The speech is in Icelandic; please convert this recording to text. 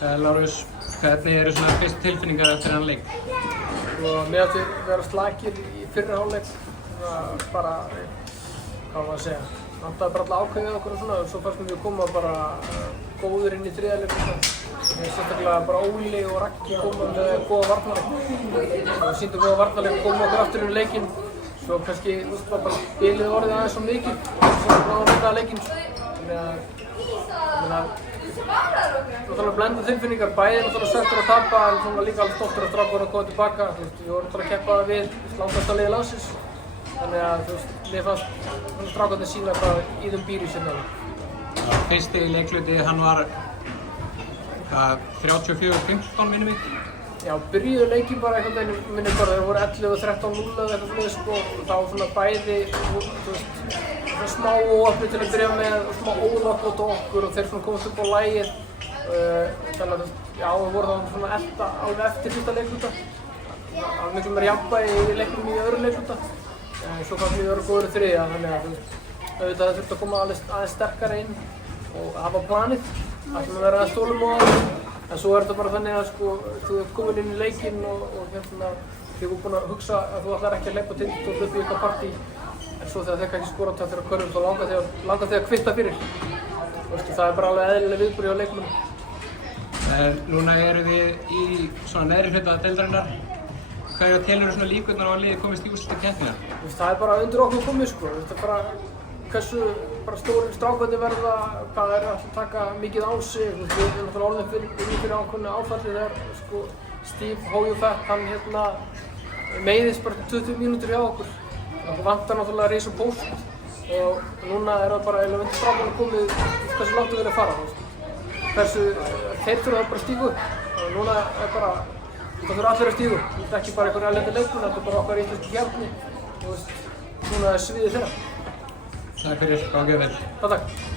Lárus, hvernig eru svona fyrstu tilfinningar eftir þennan leik? Mér átti að vera slakir í fyrri hálfleik, bara, hvað maður að segja, vantaði bara alltaf ákveðið okkur og svona, og svo fannst mér við koma bara góður inn í þriðja leik og svona. Sérstaklega bara Óli og Raggi koma með góða varnarleik og sýndu góða varnarleik og koma okkur aftur inn í leikinn. Svo kannski, þú veist, var bara bilið orðið aðeins svo mikið, svo náðum við að leikinn. Þannig að náttúrulega blenda tilfinningar, bæði náttúrulega sveittur að tapa en svona líka alveg stoltur að strákurinn að koma tilbaka. Þú veist, við vorum náttúrulega að keppa við langasta liði landsins. Þannig að, þú veist, mér fannst strákarnir sína hvað í þeim býr í sérna. Fyrsti leikluti, hann var 34-15 minnum við. Já, byrjuðu leikinn bara einhvern veginn minnum bara, þeir voru 11-13-0 eða eitthvað svoleiðis sko, og þá svona bæði, þú veist, svona smá óöfni til að byrja með og smá óðappót á okkur og þeir svona komast upp á lagið. Þannig að, já, við vorum þá svona alveg eftir fyrsta leikluta. Það var miklu meira jafnvægi í leiknum í öðru leikluta. Svo fannst mér vera góður í þriðja, þannig að auðvitað þurfti að koma aðeins sterkara inn og hafa planið. Það ætlum að vera aðeins þolinmóðari. En svo þetta bara þannig að sko, þú ert komin inn í leikinn og hérna, þið erum búin að hugsa að þú ætlar ekki að hleypa til og hlaupa í eitthvað partí. En svo þegar þeir kannski skora á þeirra körfum þá langar þig að kvitta fyrir. Það er bara alveg eðlileg viðbrögð á leikmönnum. Núna eru þið í svona neðri hluta deildarinnar. Hvað telurðu svona líkurnar á að liðið komist í úrslit keppnina? Það er bara undir okkur komið sko. Það er bara hversu stórir strákarnir verða, hvað er að taka mikið á sig. Við erum náttúrulega orðin fyrir ákveðnu áfalli þegar sko, Steve Hójufett, hann hérna meiðist bara 20 mínútur hjá okkur. Það vantar náttúrulega að reisa post og núna er það bara eiginlega undir strákarnir komið hversu langt við erum að fara. Hversu þeir þurfa bara að stíga upp. Núna er bara, það þurfa allir að stíga upp. Þetta er ekki bara einhver erlendi leikmenn, þetta er bara okkar íslenski kjarni. Núna er sviðið þeirra. Takk fyrir, gangið vel. Takk.